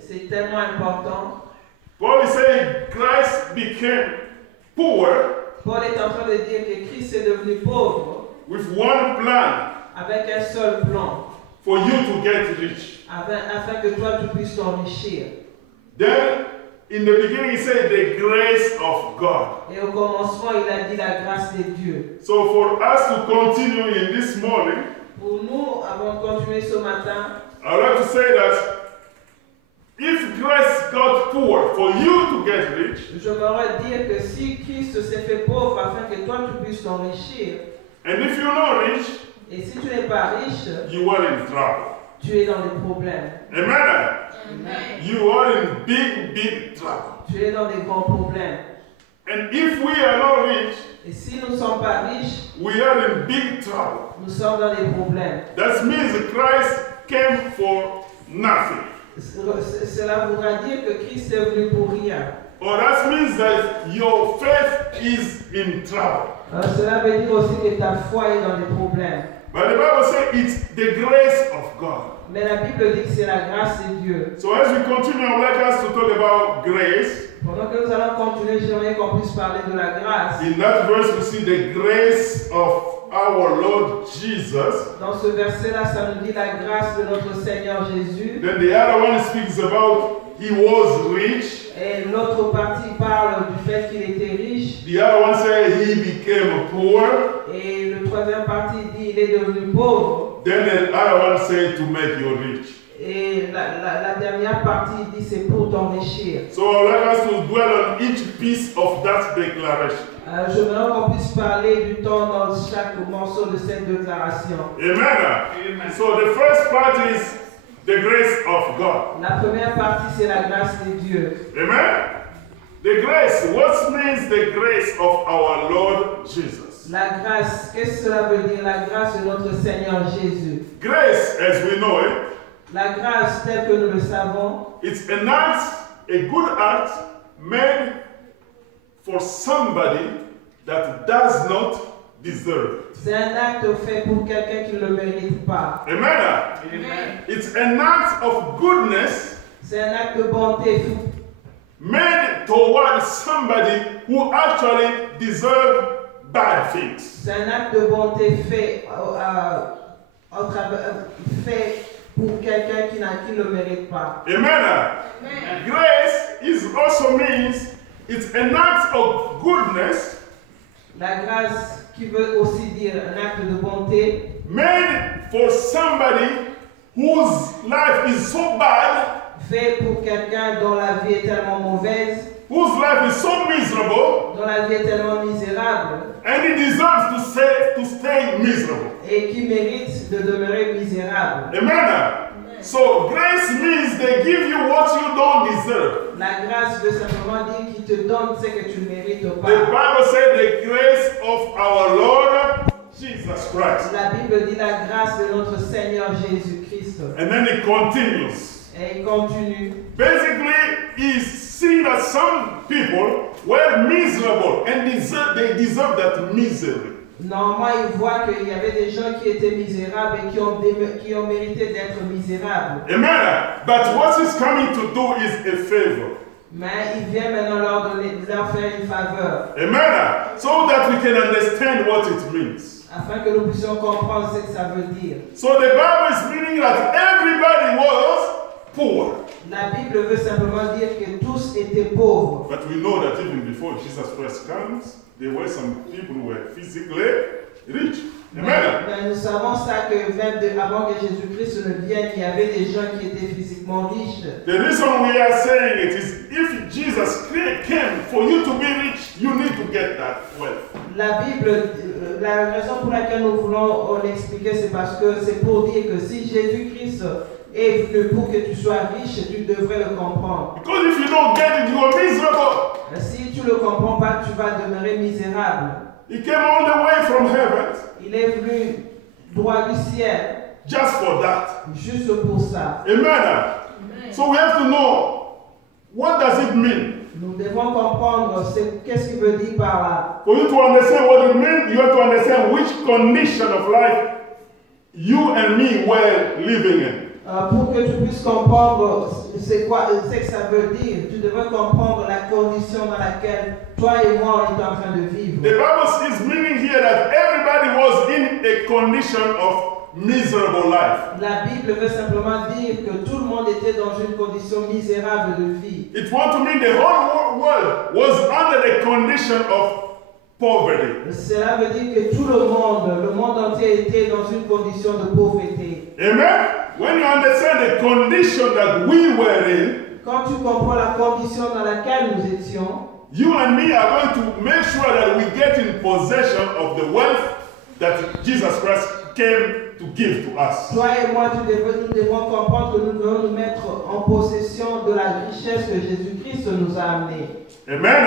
C'est tellement important. Paul is saying Christ became poor Paul est en train de dire que Christ est devenu pauvre with one plan avec un seul plan, for you to get rich. afin que toi tu puisses t'enrichir. Then, in the beginning, he said the grace of God. Et au commencement, il a dit la grâce de Dieu. So for us to continue in this morning, Pour nous, avant de continuer ce matin, I would like to say that if Christ got poor for you to get rich, j'aimerais dire que si Christ s'est fait pauvre afin que toi tu puisses t'enrichir, and if you're not rich, et si tu n'es pas riche, you are in trouble. tu es dans des problèmes. Amen. Amen. You are in big trouble. Tu es dans des grands problèmes. And if we are not rich, Et si nous ne sommes pas riches, we are in big trouble. nous sommes dans des problèmes. That means Christ came for nothing. Cela voudra dire que Christ est venu pour rien. Or that means that your faith is in trouble. Cela veut dire aussi que ta foi est dans des problèmes. But the Bible says it's the grace of God. Mais la Bible dit que c'est la grâce de Dieu. So as we continue, I would like us to talk about grace. Pendant que nous allons continuer, j'aimerais qu'on puisse parler de la grâce. In that verse, we see the grace of our Lord Jesus. Dans ce verset-là, ça nous dit la grâce de notre Seigneur Jésus. Then the other one speaks about he was rich. Et l'autre partie parle du fait qu'il était riche. The other one says he became poor. Et le troisième partie dit il est devenu pauvre. Then the other one says to make you rich. Et la dernière partie dit c'est pour t'enrichir. So I would like us to dwell on each piece of that declaration. Je veux qu'on puisse parler du temps dans chaque morceau de cette déclaration. Amen. Amen. So the first part is the grace of God. La première partie c'est la grâce de Dieu. Amen. The grace. What means the grace of our Lord Jesus? La grâce, qu'est-ce que cela veut dire? La grâce de notre Seigneur Jésus. Grace, as we know it, La grâce telle que nous le savons, it's an act, a good act made for somebody that does not deserve it. c'est un acte fait pour quelqu'un qui ne le mérite pas. Amen. Amen. It's an act of goodness C'est un acte de bonté made toward somebody who actually deserves bad things. C'est un acte de bonté fait, fait pour quelqu'un qui ne le mérite pas. Amen. Amen. Grace is also means it's an act of goodness La grâce qui veut aussi dire un acte de bonté made for somebody whose life is so bad, fait pour quelqu'un dont la vie est tellement mauvaise, whose life is so miserable, dont la vie est tellement misérable and he deserves to stay miserable. et qui mérite de demeurer misérable. Amen. So grace means they give you what you don't deserve. La grâce veut simplement dire qu'il te donne ce que tu ne mérites The pas. Bible said the grace of our Lord Jesus Christ. La Bible dit la grâce de notre Seigneur Jésus-Christ. And then it continues. Et il continue. Basically, he's seeing that some people were miserable and they deserve that misery. Normalement, il voit qu'il y avait des gens qui étaient misérables et qui ont mérité d'être misérables. Amen. But what he's coming to do is a favor. Mais il vient maintenant leur faire une faveur. Amen. So that we can understand what it means. Afin que nous puissions comprendre ce que ça veut dire. So the Bible is meaning that everybody was poor. La Bible veut simplement dire que tous étaient pauvres. But we know that even before Jesus Christ comes, there were some people who were physically rich. Amen. Mais nous savons ça que même avant que Jésus-Christ ne vienne, il y avait des gens qui étaient physiquement riches. The reason we are saying it is if Jesus came for you to be rich, you need to get that wealth. La Bible, la raison pour laquelle nous voulons l'expliquer, c'est parce que c'est pour dire que si Jésus-Christ est venu pour que tu sois riche, tu devrais le comprendre. Because if you don't get it, you are miserable. Si tu ne le comprends pas, tu vas demeurer misérable. He came all the way from heaven Il est venu droit du ciel, just for that. juste pour ça. Amen. Amen. So we have to know, what does it mean? Nous devons comprendre qu'est-ce qu'il veut dire par là. For you to understand what it means, you have to understand which condition of life you and me were living in. Pour que tu puisses comprendre c'est que ça veut dire, tu devrais comprendre la condition dans laquelle toi et moi on est en train de vivre. The Bible is meaning here that everybody was in a condition of miserable life. La Bible veut simplement dire que tout le monde était dans une condition misérable de vie. It wants to mean the whole world was under the condition of poverty. Cela veut dire que tout le monde entier était dans une condition de pauvreté. Amen? When you understand the condition that we were in, Quand tu comprends la condition dans laquelle nous étions, you and me are going to make sure that we get in possession of the wealth that Jesus Christ came to give to us. toi et moi, nous devons comprendre que nous devons nous mettre en possession de la richesse que Jésus-Christ nous a amenée. Amen?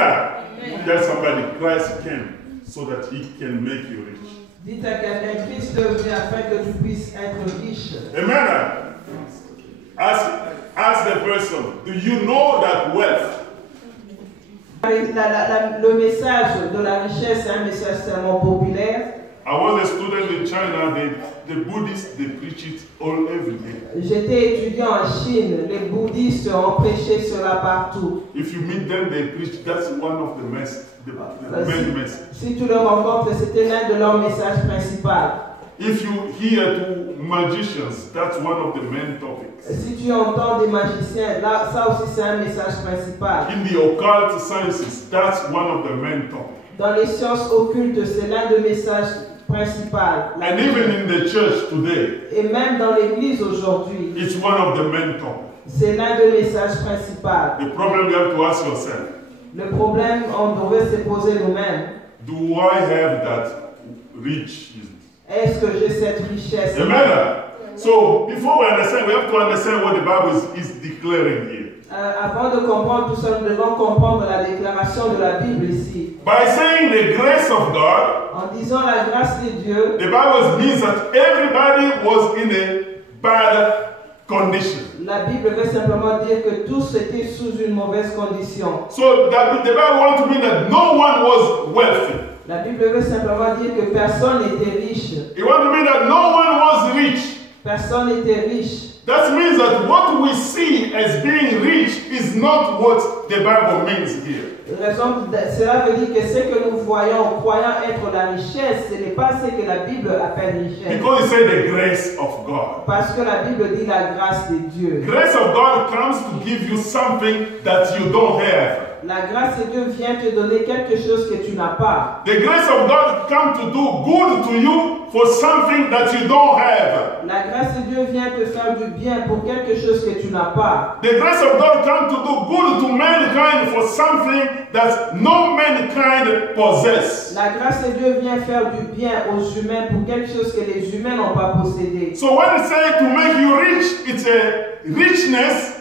Tell somebody, Christ came so that he can make you rich. Dites à quelqu'un, Christ est venu afin que tu puisses être riche. Amen? Ask the person, do you know that wealth? Le message de la richesse est un message tellement populaire. I was a student in China. The Buddhists, they preach it all every day. J'étais étudiant en Chine. Les bouddhistes ont prêché cela partout. If you meet them, they preach. That's one of the main messages. Si tu le rencontres, c'était l'un de leurs messages principaux. If you hear to magicians, that's one of the main topics. Si tu entends des magiciens, là, ça aussi c'est un message principal. In the occult sciences, that's one of the main topics. Dans les sciences occultes, c'est l'un des messages principaux. And even in the church today, Et même dans l'église aujourd'hui, it's one of the main topics. c'est l'un des messages principaux. The problem you have to ask yourself, Le problème, on devrait se poser nous-mêmes. do I have that riches? Est-ce que j'ai cette richesse? Amen. So before we understand, we have to understand what the Bible is declaring here. Avant de comprendre tout ça, nous devons comprendre la déclaration de la Bible ici. By saying the grace of God, En disant la grâce de Dieu, the Bible means that everybody was in a bad condition. la Bible veut simplement dire que tous étaient sous une mauvaise condition. So that the Bible wants to mean that no one was wealthy. La Bible veut simplement dire que personne n'était riche. It wants to mean that no one was rich. Personne n'était riche. That means that what we see as being rich is not what the Bible means here. Cela veut dire que ce que nous voyons, croyant être la richesse, ce n'est pas ce que la Bible appelle richesse. Because it says the grace of God. Parce que la Bible dit la grâce de Dieu. Grace of God comes to give you something that you don't have. La grâce de Dieu vient te donner quelque chose que tu n'as pas. The grace of God comes to do good to you for something that you don't have. La grâce de Dieu vient te faire du bien pour quelque chose que tu n'as pas. The grace of God comes to do good to mankind for something that no mankind possess. La grâce de Dieu vient faire du bien aux humains pour quelque chose que les humains n'ont pas possédé. So when it says to make you rich, it's a richness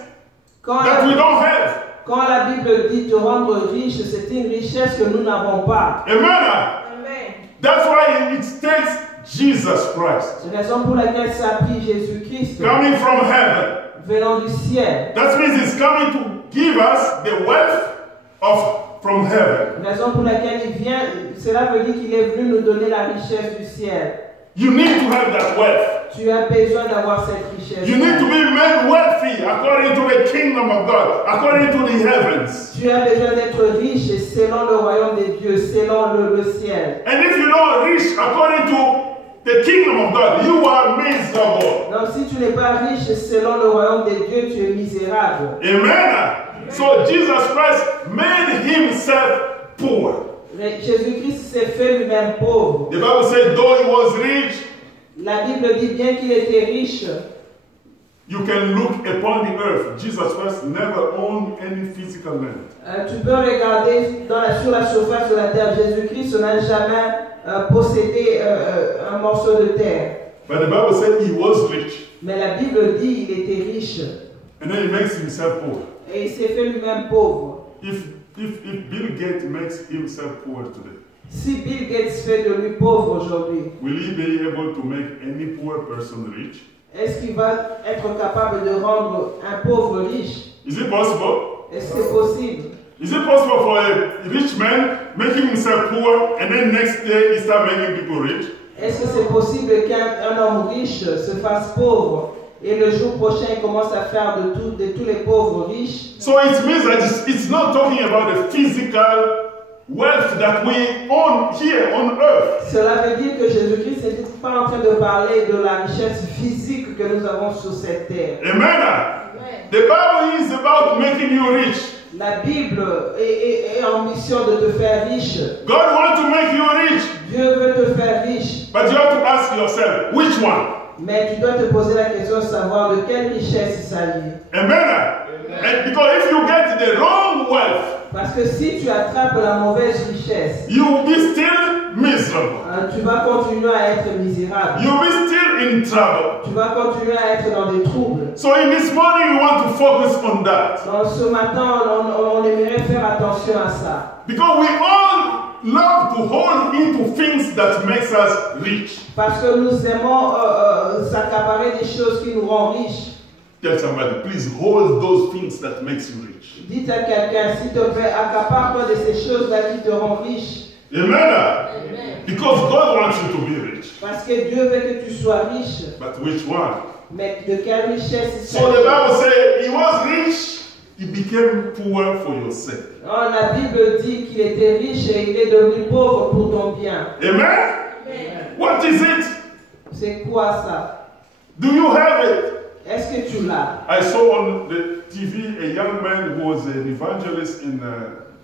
that we don't have. Quand la Bible dit te rendre riche, c'est une richesse que nous n'avons pas. Amen. Amen. That's why it takes Jesus Christ C'est la raison pour laquelle ça a pris Jésus-Christ coming from heaven. venant du ciel. That means He's coming to give us the wealth from heaven. La raison pour laquelle il vient, cela veut dire qu'il est venu nous donner la richesse du ciel. You need to have that wealth. Tu as besoin d'avoir cette richesse. You need to be made wealthy according to the kingdom of God, according to the heavens. Tu as besoin d'être riche selon le royaume de Dieu, selon le ciel. And if you're not rich according to the kingdom of God, you are miserable. Donc si tu n'es pas riche selon le royaume de Dieu, tu es misérable. Amen. So Jesus Christ made Himself poor. Jésus-Christ s'est fait lui-même pauvre. The Bible said, though He was rich, La Bible dit bien qu'il était riche. you can look upon the earth. Jesus Christ never owned any physical land. Tu peux regarder sur la surface de la terre. Jésus-Christ n'a jamais possédé un morceau de terre. But the Bible said He was rich. Mais la Bible dit qu'il était riche. And then He makes Himself poor. Et il s'est fait lui-même pauvre. If Bill Gates makes himself poor today, Si Bill Gates fait de lui pauvre aujourd'hui, will he be able to make any poor person rich? est-ce qu'il va être capable de rendre un pauvre riche? Is it possible? Est-ce que c'est possible? Is it possible for a rich man making himself poor and then next day he start making people rich? Est-ce que c'est possible qu'un homme riche se fasse pauvre Et le jour prochain, il commence à faire de tous les pauvres riches. So it means that it's not talking about the physical wealth that we own here on earth. Cela veut dire que Jésus-Christ n'était pas en train de parler de la richesse physique que nous avons sur cette terre. Amen. The Bible is about making you rich. La Bible est en mission de te faire riche. God wants to make you rich. Dieu veut te faire riche. But you have to ask yourself, which one? Mais tu dois te poser la question de savoir de quelle richesse il s'agit. Amen. And because if you get the wrong wealth, Parce que si tu attrapes la mauvaise richesse, you will be still miserable. tu vas continuer à être misérable. You will be still in trouble. Tu vas continuer à être dans des troubles. So in this morning, we want to focus on that. Donc ce matin, on aimerait faire attention à ça. Because we all love to hold into things that makes us rich. Parce que nous aimons s'accaparer des choses qui nous rendent riches. Tell somebody, please hold those things that makes you rich. Dites à quelqu'un, s'il te plaît, accapare-toi de ces choses-là qui te rendent riche. Amen. Because God wants you to be rich. Parce que Dieu veut que tu sois riche. But which one? Mais de quelle richesse il So the s'agit? Bible says he was rich, he became poor for your sake. Oh, la Bible dit qu'il était riche et il est devenu pauvre pour ton bien. Amen? What is it? C'est quoi ça? Do you have it? Est-ce que tu l'as? I saw on the TV a young man who was an evangelist in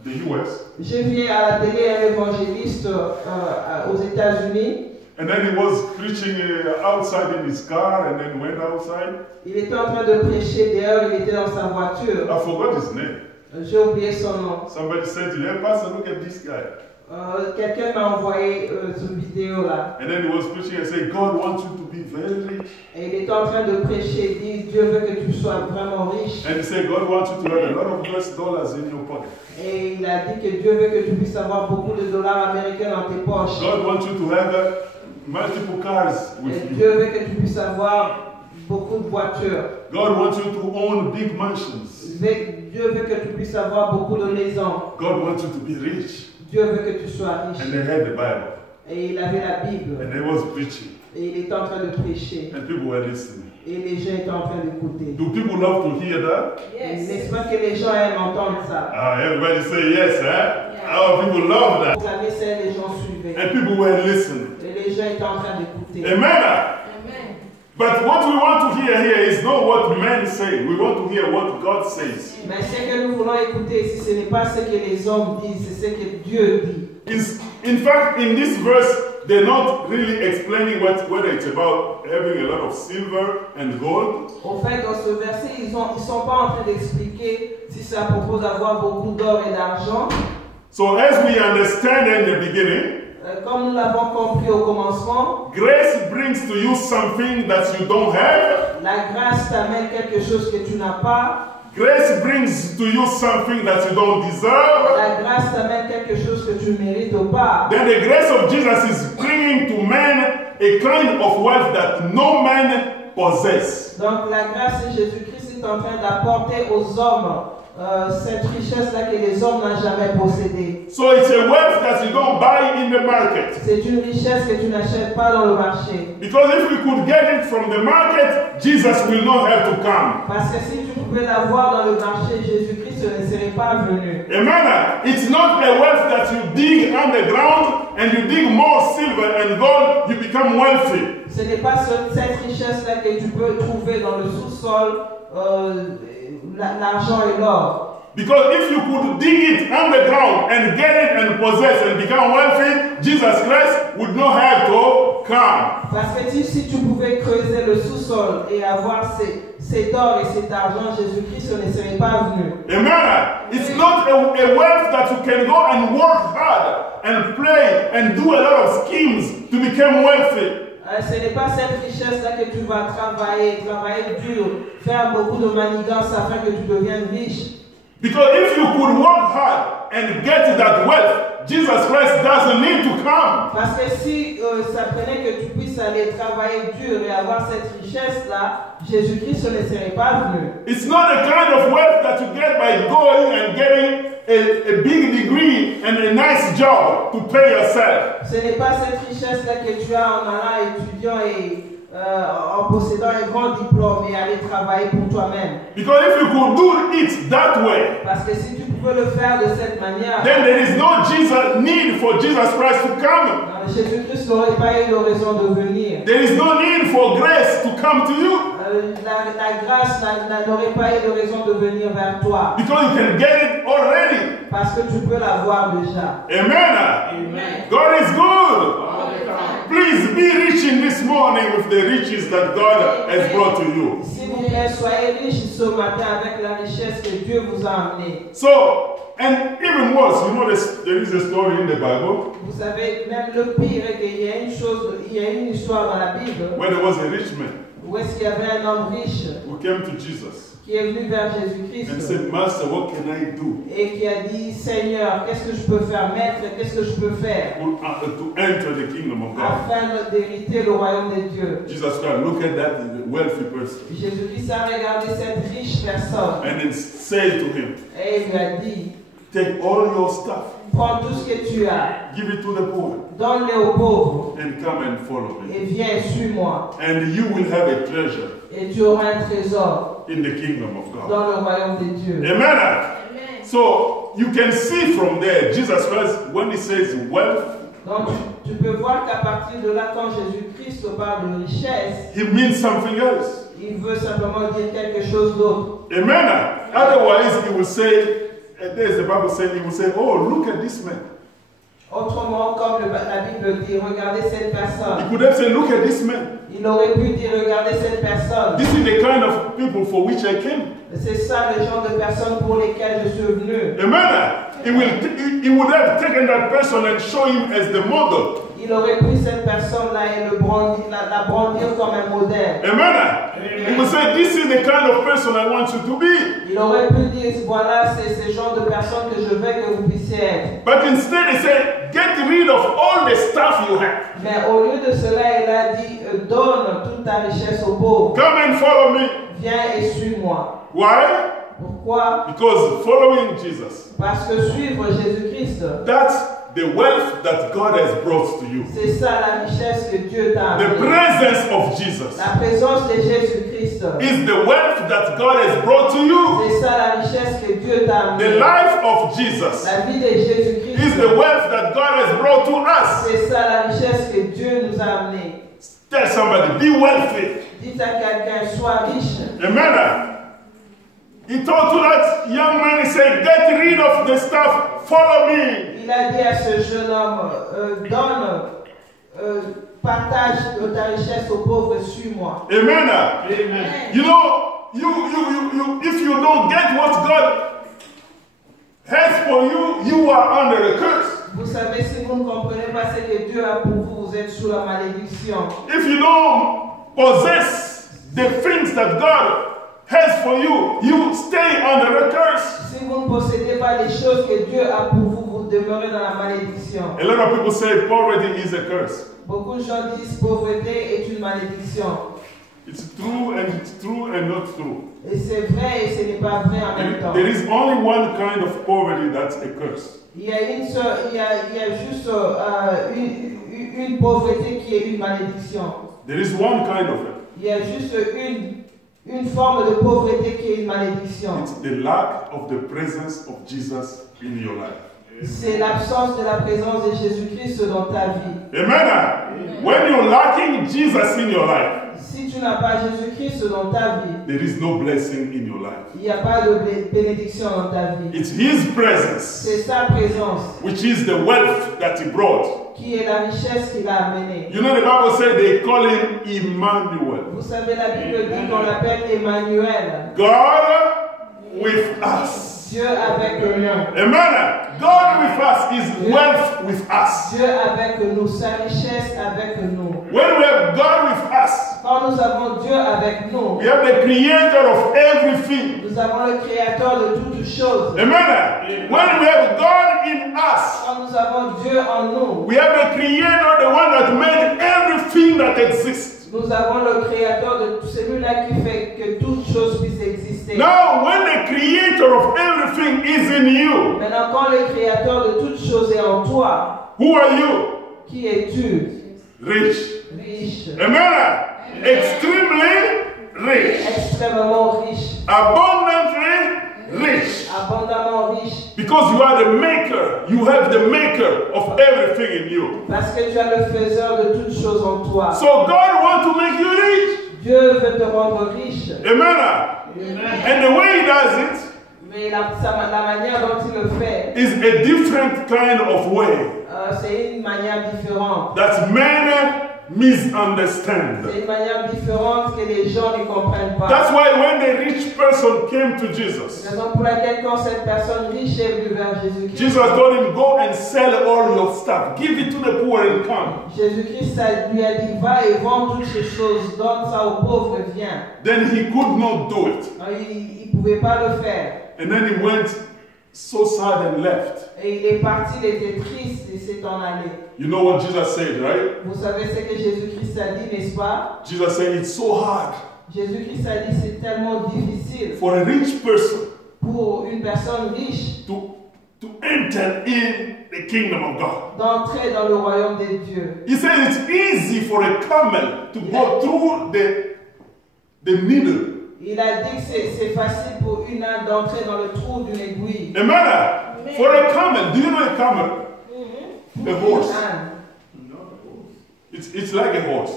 the US. J'ai vu à la télé un évangéliste aux États-Unis. And then he was preaching outside in his car and then went outside. Il était en train de prêcher dehors, il était dans sa voiture. I forgot his name. J'ai oublié son nom. Somebody said to him, hey, Pastor, look at this guy. Quelqu'un m'a envoyé cette vidéo-là. And then he was preaching and said, God wants you to be very rich. Et il était en train de prêcher, il dit, Dieu veut que tu sois vraiment riche. And he said, God wants you to have a lot of US dollars in your pocket. Et il a dit que Dieu veut que tu puisses avoir beaucoup de dollars américains dans tes poches. God wants you to have multiple cars Et with you. Dieu veut que tu puisses avoir beaucoup de voitures. God wants you to own big mansions. Dieu veut que tu puisses avoir beaucoup de maisons. God wants you to be rich. Dieu veut que tu sois riche. And they had the Bible. Et il avait la Bible. And they was preaching. Et il était en train de prêcher. And people were listening. Et les gens étaient en train d'écouter. Do people love to hear that? N'est-ce pas que les gens aiment entendre ça? Ah, everybody say yes, eh? Our people love that. Vous savez, c'est les gens suivaient. And people were listening. Et les gens étaient en train d'écouter. Amen. But what we want to hear here is not what men say. We want to hear what God says. Mais ce que nous voulons écouter ici, ce n'est pas ce que les hommes disent, c'est ce que Dieu dit. In fact, in this verse, they're not really explaining whether it's about having a lot of silver and gold. En fait, dans ce verset, ils sont pas en train d'expliquer si c'est à propos d'avoir beaucoup d'or et d'argent. So as we understand in the beginning, comme nous l'avons compris au commencement, grace brings to you something that you don't have. La grâce t'amène quelque chose que tu n'as pas. Grace brings to you something that you don't deserve. La grâce t'amène quelque chose que tu mérites ou pas. Then the grace of Jesus is bringing to man a kind of wealth that no man possess. Donc la grâce de Jésus-Christ est en train d'apporter aux hommes cette richesse-là que les hommes n'ont jamais possédée. So it's a wealth that you don't buy in the market. C'est une richesse que tu n'achètes pas dans le marché. Because if we could get it from the market, Jesus will not have to come. Parce que si tu pouvais l'avoir dans le marché, Jésus-Christ ne serait pas venu. Amen. It's not a wealth that you dig underground and you dig more silver and gold, you become wealthy. Ce n'est pas cette richesse-là que tu peux trouver dans le sous-sol, l'argent et l'or. Because if you could dig it underground and get it and possess and become wealthy, Jesus Christ would not have to come. Parce que si tu pouvais creuser le sous-sol et avoir cet or et cet argent, Jésus-Christ ne serait pas venu. Amen. It's not a wealth that you can go and work hard and play and do a lot of schemes to become wealthy. Ce n'est pas cette richesse-là que tu vas travailler dur, faire beaucoup de manigances afin que tu deviennes riche. Because if you could work hard and get that wealth, Jesus Christ doesn't need to come. Parce que si ça prenait que tu puisses aller travailler dur et avoir cette richesse-là, Jésus-Christ ne serait pas venu. It's not a kind of wealth that you get by going and getting a big degree and a nice job to pay yourself. Ce n'est pas cette richesse-là que tu as en allant étudiant et en possédant un grand diplôme et aller travailler pour toi-même. Because if you could do it that way, Parce que si tu pouvais le faire de cette manière, then there is no need for Jesus Christ to come. Jésus-Christ n'aurait pas eu de raison de venir. There is no need for grace to come to you. La grâce n'aurait pas eu de raison de venir vers toi. Because you can get it already. Parce que tu peux l'avoir déjà. Amen. Amen. God is good. All the time. Please be rich in this morning with the riches that God has brought to you. S'il vous plaît, soyez riches ce matin avec la richesse que Dieu vous a amenée. So, and even worse, you know, there is a story in the Bible Vous savez, même le pire est qu'il y a une histoire dans la Bible where there was a rich man où est-ce qu'il y avait un homme riche who came to Jesus qui est venu vers and Jésus-Christ said, Master, what can I do et qui a dit, Seigneur, qu'est-ce que je peux faire, Maître, qu'est-ce que je peux faire to enter the kingdom of God? afin d'hériter le royaume de Dieu. Jesus Christ, look at that wealthy person Jésus-Christ a regardé cette riche personne and then said to him, et il lui a dit, take all your stuff, prends tout ce que tu as, give it to the poor, donne-le aux pauvres and come and follow me. et viens, suis-moi. And you will have a treasure Et tu auras un trésor in the kingdom of God. dans le royaume de Dieu. Amen. Amen. So you can see from there, Jesus Christ, when he says wealth, Donc tu peux voir qu'à partir de là, quand Jésus-Christ parle de richesse, he means something else. il veut simplement dire quelque chose d'autre. Amen. Otherwise, he will say, there's the Bible saying, he will say, oh, look at this man. Autrement, comme la Bible dit, regardez cette He personne. could have said, look at this man. Il aurait pu dire, regardez cette personne. This is the kind of people for which I came. C'est ça le genre de personnes pour lesquelles je suis venu. Amen. He would have taken that person and show him as the model. Il aurait pris cette personne-là et la brandir comme un modèle. Amen. He would say, this is the kind of person I want you to be. Il aurait pu dire, voilà, c'est ce genre de personne que je veux que vous puissiez être. But instead he said, get rid of all the stuff you have. Mais au lieu de cela, il a dit, donne toute ta richesse aux pauvres. Come and follow me. Viens et suis-moi. Why? Pourquoi? Because following Jesus, Parce que suivre Jésus-Christ, that's the wealth that God has brought to you. c'est ça la richesse que Dieu t'a The amenée. presence of Jesus La présence de Jésus-Christ, is the wealth that God has brought to you. c'est ça la richesse que Dieu t'a The amenée. life of Jesus La vie de Jésus-Christ, is the wealth that God has brought to us. c'est ça la richesse que Dieu nous a amenée. Tell somebody, be wealthy. Dites à quelqu'un, sois riche. Amen. He told to that young man, he said, get rid of the stuff, follow me. Il a dit à ce jeune homme, partage ta richesse aux pauvres, suis-moi. Amen. Amen. You know, if you don't get what God has for you, you are under a curse. Vous savez, si vous ne comprenez pas ce que Dieu a pour vous, vous êtes sous la malédiction. If you don't possess the things that God has for you, you stay under a curse. Si vous ne possédez pas les choses que Dieu a pour vous, vous demeurez dans la malédiction. A lot of people say poverty is a curse. Beaucoup de gens disent pauvreté est une malédiction. It's true and not true. Et c'est vrai et ce n'est pas vrai en même temps. There is only one kind of poverty that's a curse. Il y a juste une pauvreté qui est une malédiction. There is one kind of it. Il y a juste une forme de pauvreté qui est une malédiction. It's the lack of the presence of Jesus in your life. C'est l'absence de la présence de Jésus-Christ dans ta vie. Amen. When you're lacking Jesus in your life, Si tu n'as pas Jésus-Christ dans ta vie, there is no blessing in your life. il n'y a pas de bénédiction dans ta vie. It's His presence, C'est sa présence which is the wealth that He brought. qui est la richesse qu'il a amenée. You know, the Bible said they call Him Emmanuel. Vous savez, la Bible dit qu'on l'appelle Emmanuel. God with us. Dieu avec nous. Amen. God with us is wealth with us. Dieu avec nous, sa richesse avec nous. When we have God with us, Quand nous avons Dieu avec nous, we have the creator of everything. nous avons le créateur de toutes choses. Amen. When we have God in us, Quand nous avons Dieu en nous, we have the creator, the one that made everything that exists. nous avons le créateur de celui-là qui fait que toutes choses puissent exister. Now, when the creator of everything is in you, Maintenant, quand le créateur de toutes choses est en toi, who are you? qui es-tu? Rich. Riche. Amen. extremely rich, extrêmement riche, abundantly rich. abondamment riche, Because you are the maker, you have the maker of everything in you. parce que tu as le faiseur de toutes choses en toi. So God wants to make you rich. Dieu veut te rendre riche. Amen. Amen. And the way He does it Mais la manière dont il le fait, is a different kind of way c'est une manière différente. that men misunderstand. C'est une manière différente que les gens ne comprennent pas. That's why when the rich person came to C'est Jesus, la raison pour laquelle quand cette personne riche est venue vers Jésus-Christ, Jesus told him, go and sell all your stuff. Give it to the poor and come. Jésus-Christ lui a dit, va et vends toutes ces choses, donne ça aux pauvres et viens. Then he could not do it. Alors, il ne pouvait pas le faire. And then he went so sad and left. Et il est parti, il était triste et s'est en allé. You know what Jesus said, right? Vous savez ce que Jésus-Christ a dit, n'est-ce pas? Jesus said, it's so hard Jésus-Christ a dit, c'est tellement difficile for a rich person pour une personne riche to enter in the kingdom of God. d'entrer dans le royaume des dieux. He said it's easy for a camel to go through the needle. Il a dit que c'est facile pour une âne d'entrer dans le trou d'une aiguille. Amen. For a camel, do you know a camel? A horse. Âne. It's like a horse.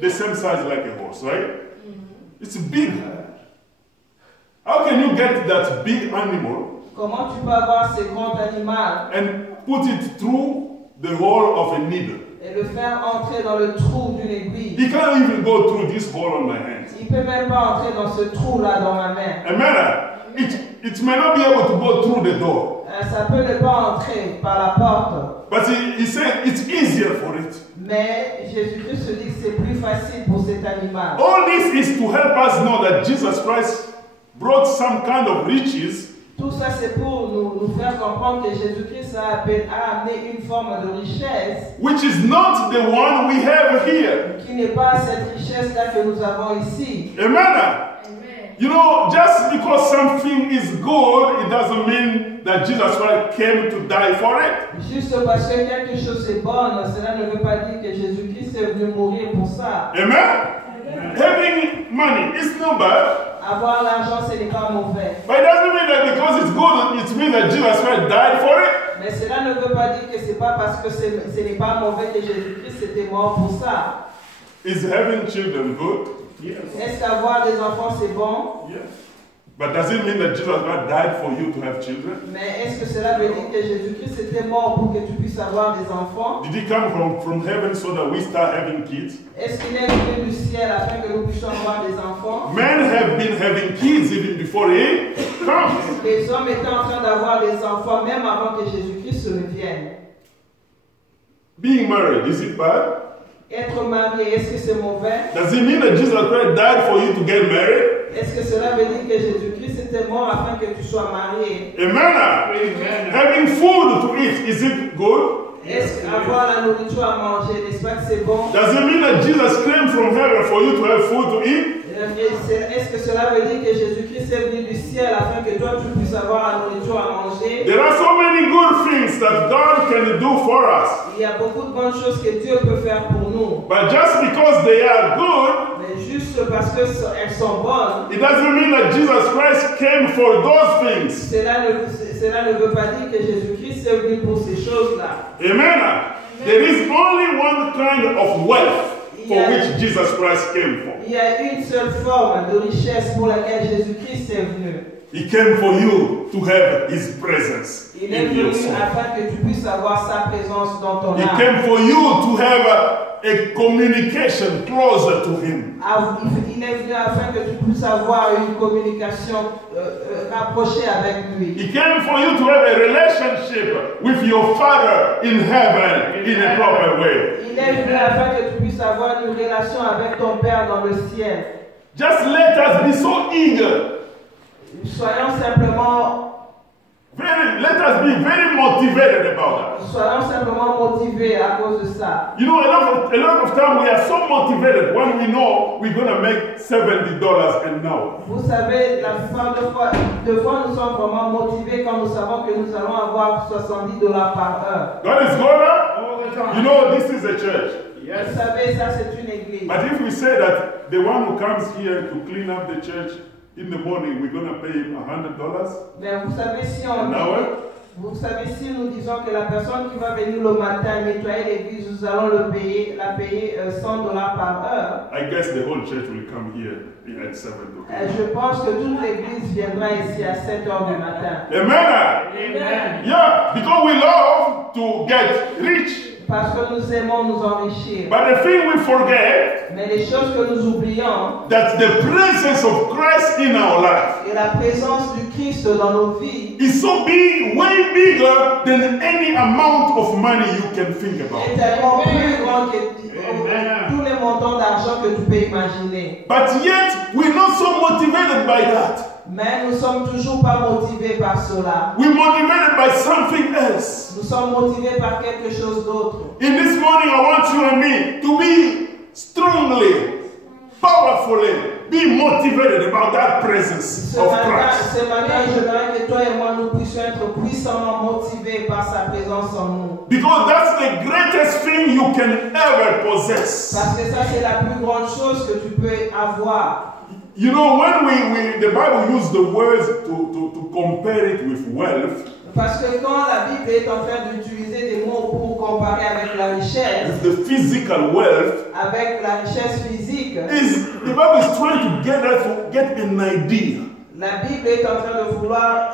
The same size like a horse, right? It's big. How can you get that big animal Comment tu peux avoir ce grand animal and put it through the hole of a needle? et le faire entrer dans le trou d'une aiguille? He can't even go through this hole on my hand. Il ne peut même pas entrer dans ce trou-là dans ma main. Amen. It may not be able to go through the door. Ça peut ne pas entrer par la porte. But he said it's easier for it. Mais Jésus-Christ se dit que c'est plus facile pour cet animal. All this is to help us know that Jesus Christ brought some kind of riches Tout ça, c'est pour nous faire comprendre que Jésus-Christ a amené une forme de richesse which is not the one we have here. qui n'est pas cette richesse-là que nous avons ici. Amen. Amen. You know, just because something is good, it doesn't mean that Jesus Christ came to die for it. Juste parce que quelque chose est bon, cela ne veut pas dire que Jésus-Christ est venu mourir pour ça. Amen. Having money is not bad. Avoir l'argent, ce n'est pas mauvais. But it doesn't mean that because it's good, it means that Jesus Christ died for it. Mais cela ne veut pas dire que c'est pas parce que ce n'est pas mauvais que Jésus-Christ était mort pour ça. Is having children good? Yes. Est-ce qu'avoir des enfants, c'est bon? Yes. But does it mean that Jesus Christ died for you to have children? Mais est-ce que cela veut dire que Jésus-Christ était mort pour que tu puisses avoir des enfants? Did he come from heaven so that we start having kids? Est-ce qu'il est venu du ciel afin que nous puissions avoir des enfants? Men have been having kids even before he comes. Les hommes étaient en train d'avoir des enfants même avant que Jésus-Christ ne vienne. Being married, is it bad? Être marié, est-ce que c'est mauvais? Does it mean that Jesus Christ died for you to get married? Est-ce que cela veut dire que Jésus-Christ était mort afin que tu sois marié? Amen. Amen. Having food to eat, is it good? Est-ce qu'avoir la nourriture à manger, n'est-ce pas que c'est bon? Does it mean that Jesus came from heaven for you to have food to eat? Est-ce que cela veut dire que Jésus-Christ est venu du ciel afin que toi tu puisses avoir la nourriture à manger? There are so many good things that God can do for us. Il y a beaucoup de bonnes choses que Dieu peut faire pour nous. But just because they are good, Mais juste parce qu'elles sont bonnes, it doesn't mean that Jesus Christ came for those things. cela ne veut pas dire que Jésus-Christ est venu pour ces choses-là. Amen. There is only one kind of wealth for which Jesus Christ came for. Il y a une seule forme de richesse pour laquelle Jésus-Christ est venu. He came for you to have His presence Il est in venu your soul. afin que tu puisses avoir sa présence dans ton He âme. came for you to have a communication closer to Him. Il est venu afin que tu puisses avoir une communication rapprochée avec lui. He came for you to have a relationship with your Father in heaven in a proper way. Il est venu afin que tu puisses avoir une relation avec ton Père dans le ciel. Just let us be so eager. Soyons simplement Let us be very motivated about that. Soyons simplement motivés à cause de ça. You know, a lot of time we are so motivated when we know we're going to make $70 an hour. Vous savez, la plupart de fois, nous sommes vraiment motivés quand nous savons que nous allons avoir $70 par heure. God is going All the to, you time. know, this is a church. Yes. Vous savez, ça c'est une église. But if we say that the one who comes here to clean up the church in the morning, we're going to pay him $100 Mais vous savez, si on an hour, vous savez, si nous disons que la personne qui va venir le matin nettoyer l'église, nous allons la payer $100 par heure. I guess the whole church will come here at 7 o'clock. Je pense que toute l'église viendra ici à 7 heures du matin. Amen. Amen. Yeah, because we love to get rich. Parce que nous aimons nous enrichir. But the thing we forget, Mais les choses que nous oublions, that the presence of Christ in our life et la présence du Christ dans nos vies, is so big, way bigger than any amount of money you can think est about. tellement plus grand que Amen. tous les montants d'argent que tu peux imaginer. But yet, we're not so motivated by that. Mais nous ne sommes toujours pas motivés par cela. We're motivated by something else. Nous sommes motivés par quelque chose d'autre. In this morning, I want you and me to be strongly, powerfully, be motivated about that presence Ce of matin, Christ. j'aimerais que toi et moi nous puissions être puissamment motivés par sa présence en nous. Because that's the greatest thing you can ever possess. Parce que ça, c'est la plus grande chose que tu peux avoir. You know, when the Bible uses the words to compare it with wealth, Parce que quand la Bible est en train d'utiliser des mots pour comparer avec la richesse, with the physical wealth, avec la richesse physique, the Bible is trying to get us to get an idea. la Bible est en train de vouloir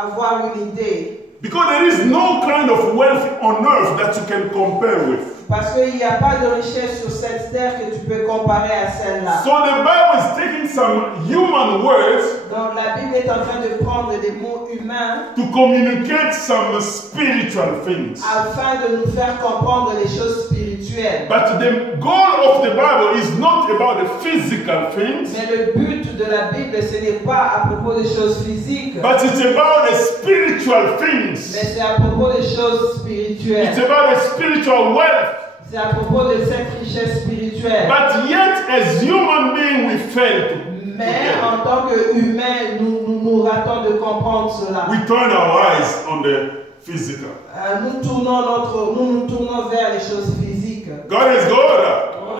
avoir une idée. Because there is no kind of wealth on earth that you can compare with. Parce qu'il n'y a pas de richesse sur cette terre que tu peux comparer à celle-là. So the Bible is taking some human words Donc la Bible est en train de prendre des mots humains to communicate some spiritual things. afin de nous faire comprendre les choses spirituelles. But the goal of the Bible is not about the physical things, Mais le but de la Bible, ce n'est pas à propos des choses physiques, but it's about the spiritual things. mais c'est à propos des choses spirituelles. It's about the spiritual wealth. C'est à propos de cette richesse spirituelle. But yet, as human beings, we fail to. Mais en tant qu'humains, nous ratons de comprendre cela. We turn our eyes on the physical. Nous nous tournons vers les choses physiques. God is good.